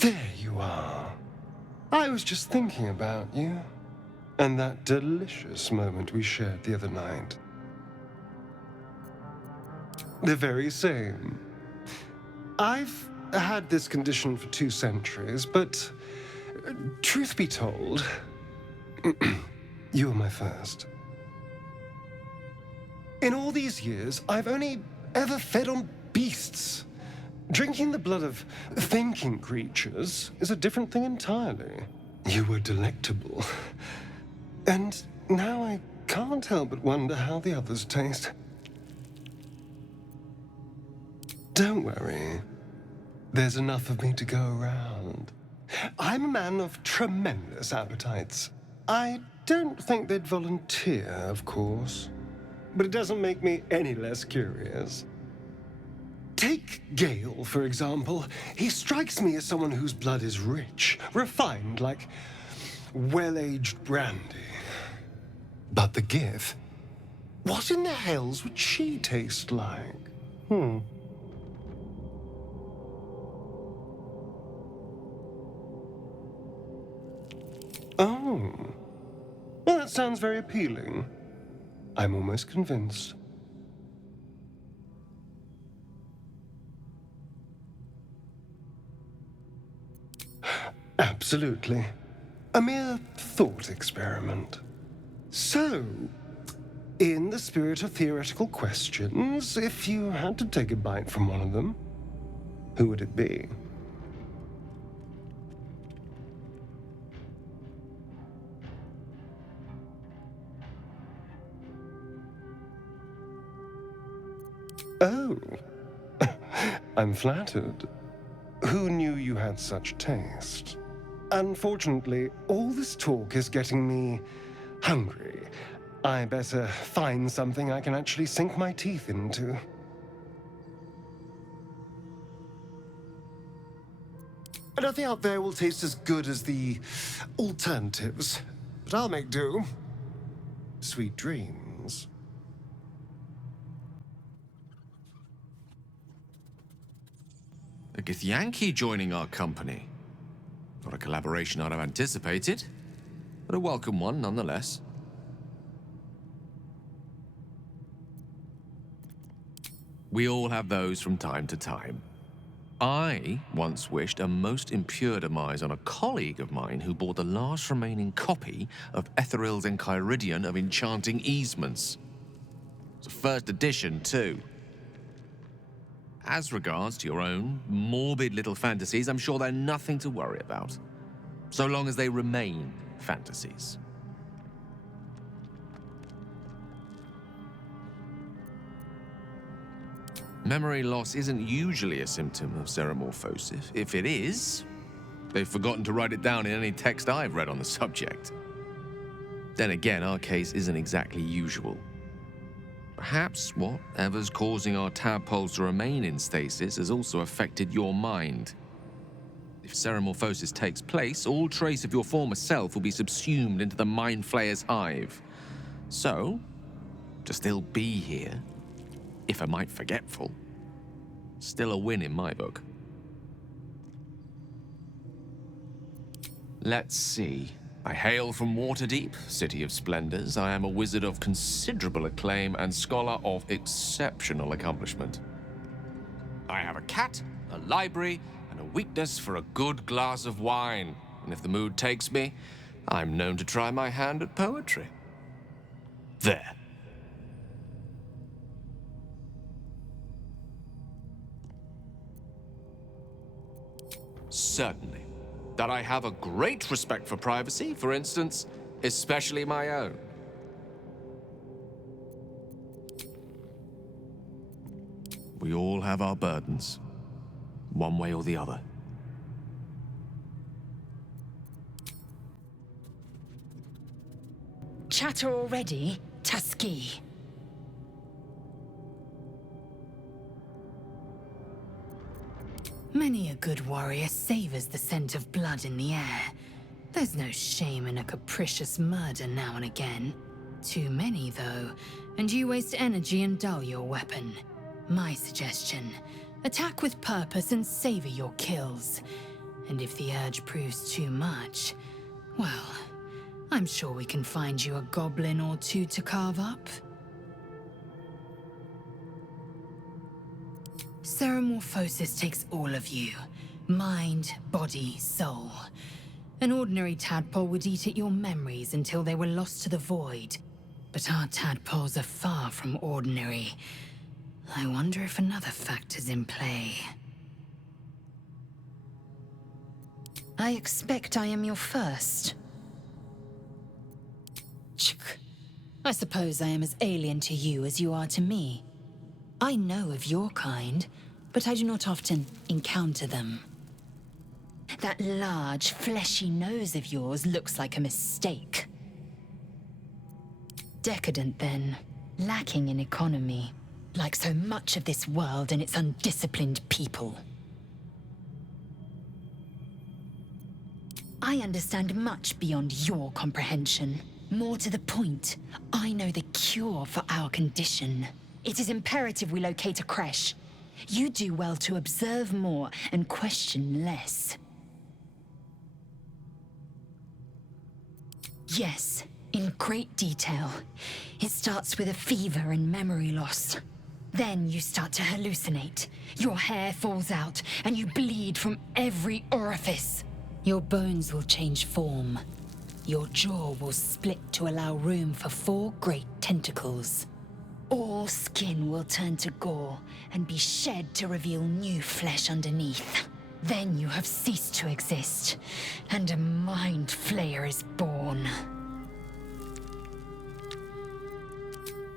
There you are. I was just thinking about you, and that delicious moment we shared the other night. The very same. I've had this condition for 2 centuries, but truth be told, you were my first. In all these years, I've only ever fed on beasts. Drinking the blood of thinking creatures is a different thing entirely. You were delectable. And now I can't help but wonder how the others taste. Don't worry. There's enough of me to go around. I'm a man of tremendous appetites. I don't think they'd volunteer, of course. But it doesn't make me any less curious. Take Gale, for example. He strikes me as someone whose blood is rich, refined, like well-aged brandy. But the Gith? What in the hells would she taste like? Oh, well, that sounds very appealing. I'm almost convinced. Absolutely. A mere thought experiment. So, in the spirit of theoretical questions, if you had to take a bite from one of them, who would it be? Oh, I'm flattered. Who knew you had such taste? Unfortunately, all this talk is getting me hungry. I better find something I can actually sink my teeth into. Nothing out there will taste as good as the alternatives, but I'll make do. Sweet dreams. A Githyanki joining our company. Not a collaboration I'd have anticipated, but a welcome one nonetheless. We all have those from time to time. I once wished a most impure demise on a colleague of mine who bought the last remaining copy of Etheril's Enchiridion of Enchanting Easements. It's a first edition, too. As regards to your own morbid little fantasies, I'm sure they're nothing to worry about, so long as they remain fantasies. Memory loss isn't usually a symptom of ceremorphosis. If it is, they've forgotten to write it down in any text I've read on the subject. Then again, our case isn't exactly usual. Perhaps whatever's causing our tadpoles to remain in stasis has also affected your mind. If ceremorphosis takes place, all trace of your former self will be subsumed into the Mind Flayer's hive. So, to still be here, if a mite forgetful, still a win in my book. Let's see. I hail from Waterdeep, City of Splendors. I am a wizard of considerable acclaim and scholar of exceptional accomplishment. I have a cat, a library, and a weakness for a good glass of wine. And if the mood takes me, I'm known to try my hand at poetry. There. Certainly. That I have a great respect for privacy, for instance, especially my own. We all have our burdens, one way or the other. Chatter already, Tusky? Many a good warrior savors the scent of blood in the air. There's no shame in a capricious murder now and again. Too many, though, and you waste energy and dull your weapon. My suggestion, attack with purpose and savor your kills. And if the urge proves too much, well, I'm sure we can find you a goblin or two to carve up. Ceramorphosis takes all of you. Mind, body, soul. An ordinary tadpole would eat at your memories until they were lost to the void. But our tadpoles are far from ordinary. I wonder if another factor's in play. I expect I am your first. I suppose I am as alien to you as you are to me. I know of your kind, but I do not often encounter them. That large, fleshy nose of yours looks like a mistake. Decadent, then. Lacking in economy. Like so much of this world and its undisciplined people. I understand much beyond your comprehension. More to the point, I know the cure for our condition. It is imperative we locate a creche. You do well to observe more and question less. Yes, in great detail. It starts with a fever and memory loss. Then you start to hallucinate. Your hair falls out, and you bleed from every orifice. Your bones will change form. Your jaw will split to allow room for 4 great tentacles. All skin will turn to gore and be shed to reveal new flesh underneath. Then you have ceased to exist, and a mind flayer is born.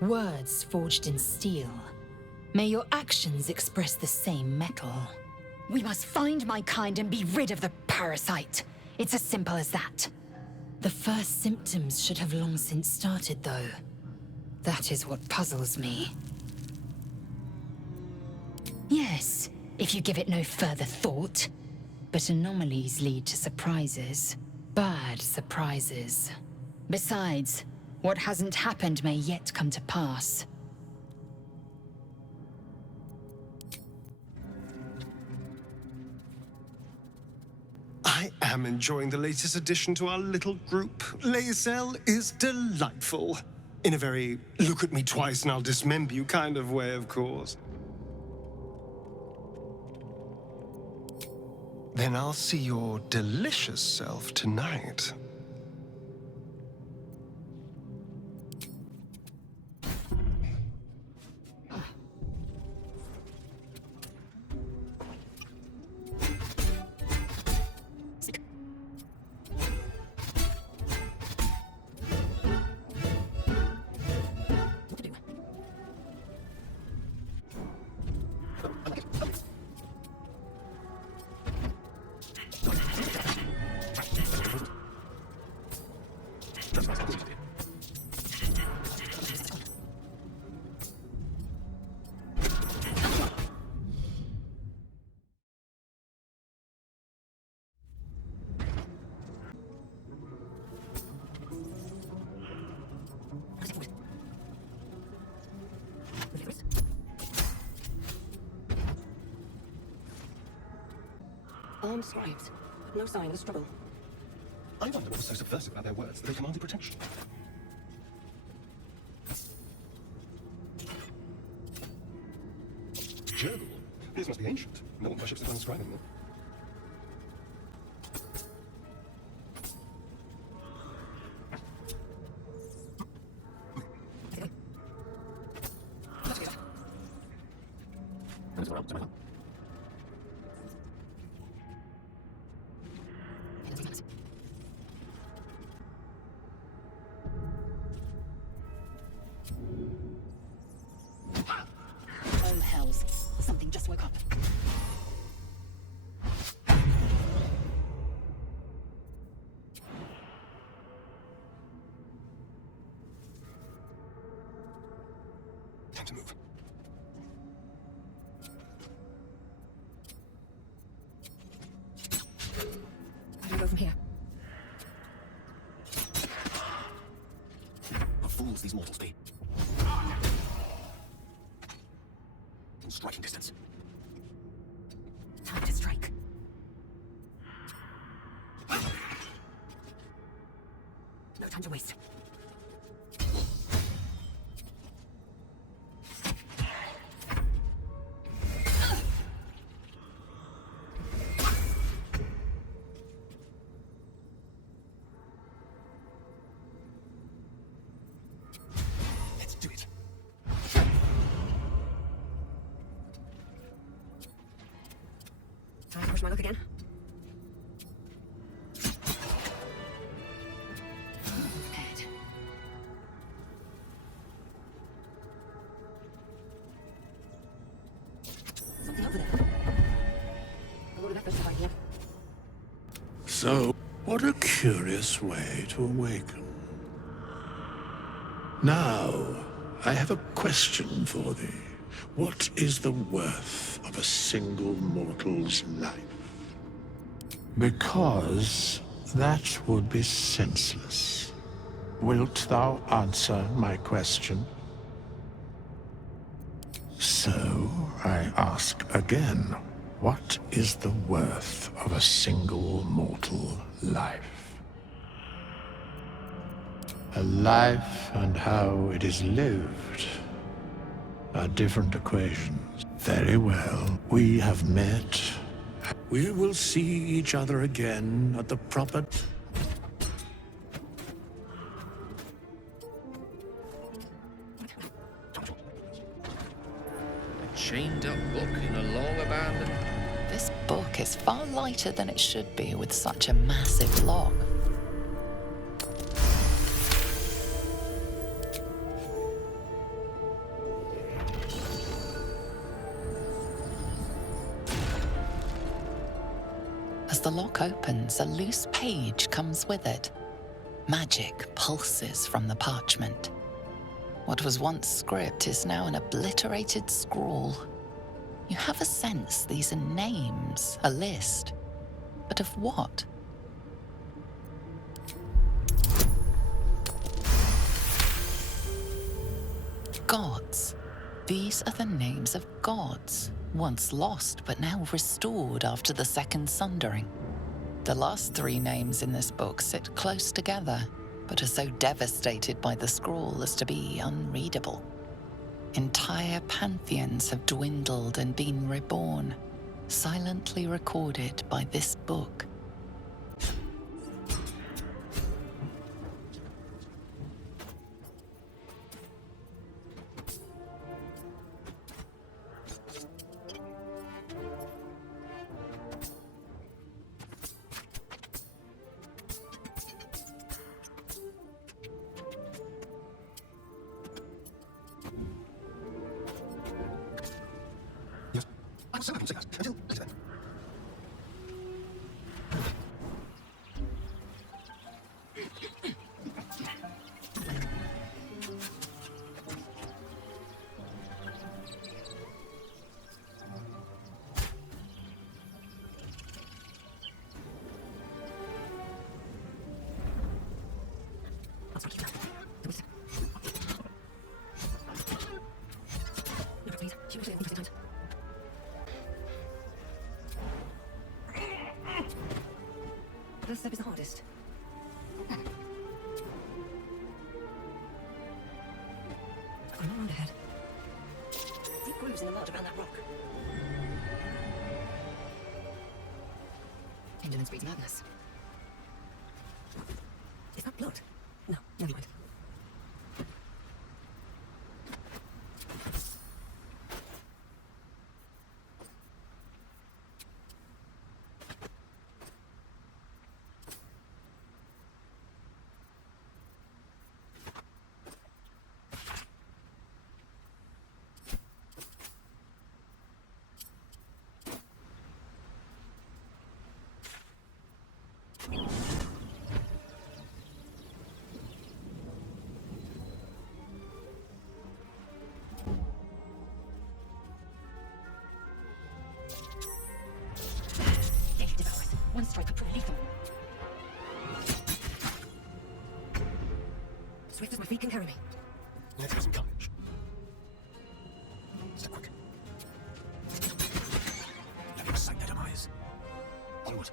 Words forged in steel. May your actions express the same metal. We must find my kind and be rid of the parasite. It's as simple as that. The first symptoms should have long since started, though. That is what puzzles me. Yes, if you give it no further thought. But anomalies lead to surprises. Bad surprises. Besides, what hasn't happened may yet come to pass. I am enjoying the latest addition to our little group. Laezel is delightful. In a very look at me twice and I'll dismember you kind of way, of course. Then I'll see your delicious self tonight. Armed scribes, but no sign of a struggle. I wonder what was so subversive about their words that they commanded protection. Journal? These must be ancient. No one worships the unscribing them. Oh, hells. Something just woke up. Time to move. Where do we go from here? What fools these mortals be. In striking distance. Time to strike. my luck again. Head. Something over there. A lot of effort to find here. So, what a curious way to awaken. Now, I have a question for thee. What is the worth of a single mortal's life? Because that would be senseless. Wilt thou answer my question? So, I ask again, what is the worth of a single mortal life? A life and how it is lived are different equations. Very well, we have met. We will see each other again at the proper... A chained up book in a long abandoned... This book is far lighter than it should be with such a massive lock. As the lock opens, a loose page comes with it. Magic pulses from the parchment. What was once script is now an obliterated scrawl. You have a sense these are names, a list. But of what? Gods. These are the names of gods, once lost but now restored after the Second Sundering. The last three names in this book sit close together, but are so devastated by the scrawl as to be unreadable. Entire pantheons have dwindled and been reborn, silently recorded by this book. First step is the hardest. I've got no round ahead. Deep grooves in the mud around that rock. Indolence breeds madness. Is that blood? No, never mind. Intellect Devourers. One strike could prove lethal. Swift as my feet can carry me. Let's have some courage. Step quick. Let us sight their demise. Onward.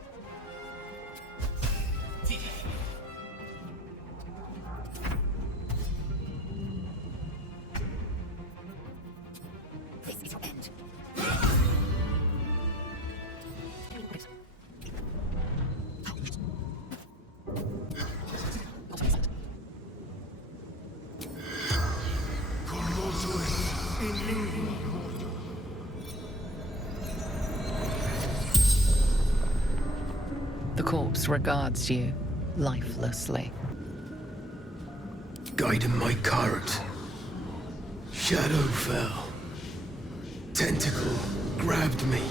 This is your end. corpse regards you, lifelessly. Guiding my cart. Shadow fell. Tentacle grabbed me.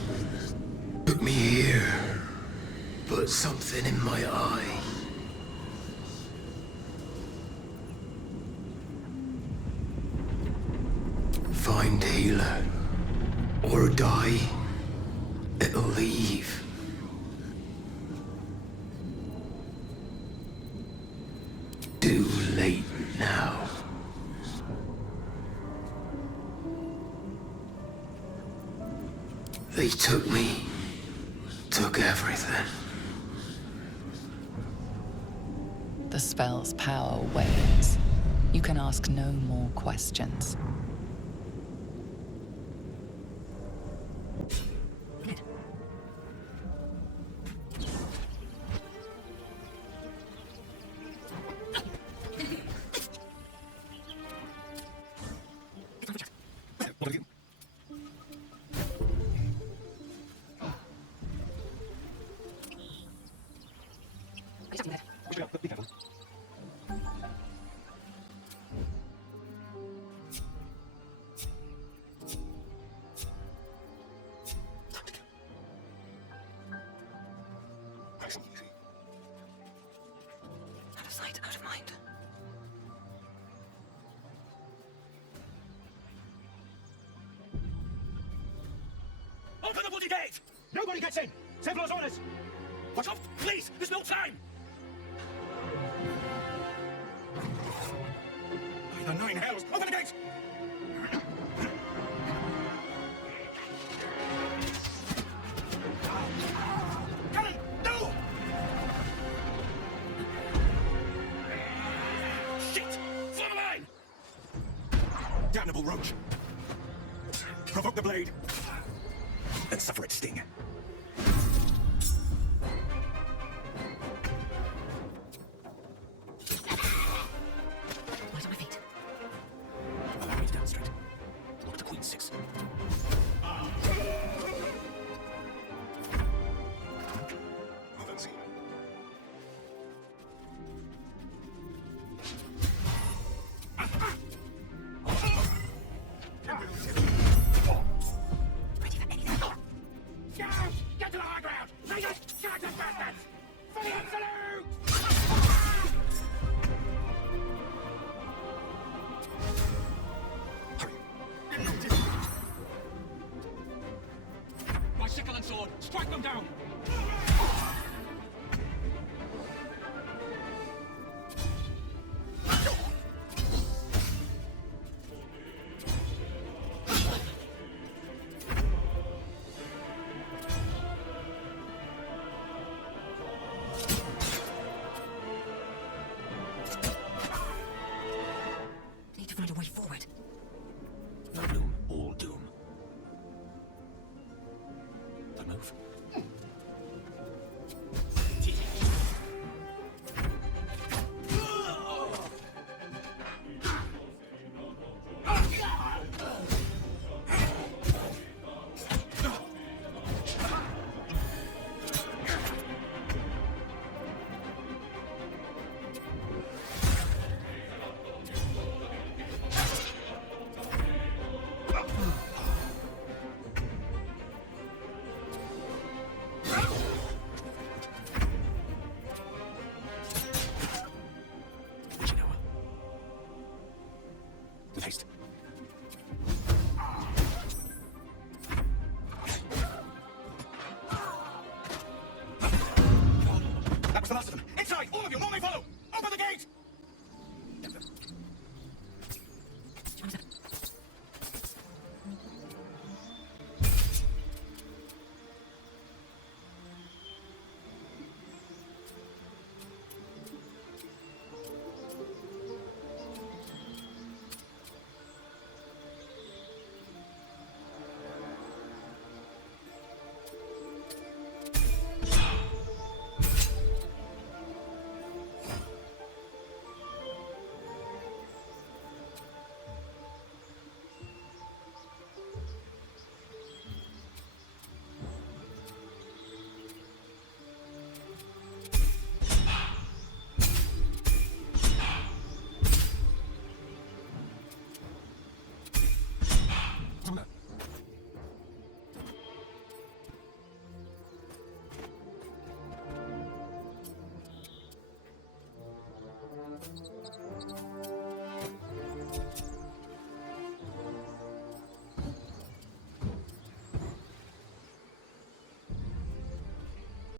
Took me here. Put something in my eye. Find healer. Or die. It'll leave. Too late now. They took me. Took everything. The spell's power wanes. You can ask no more questions. Out of sight, out of mind. Open the bloody gate! Nobody gets in! Templar's orders! Watch off, please! There's no time! By the nine hells! Open the gate! Cannon! No! Shit! Slow the line! Damnable roach! Provoke the blade! And suffer its sting. Light on my feet. Allow me to demonstrate. Look to Queen 6. Move unseen. Ready for anything. Scout! Get to the high ground! Raiders! Charge the bastards! For the absolute! Hurry. My sickle and sword! Strike them down! Need to find a way forward. No bloom, all doom. Don't move.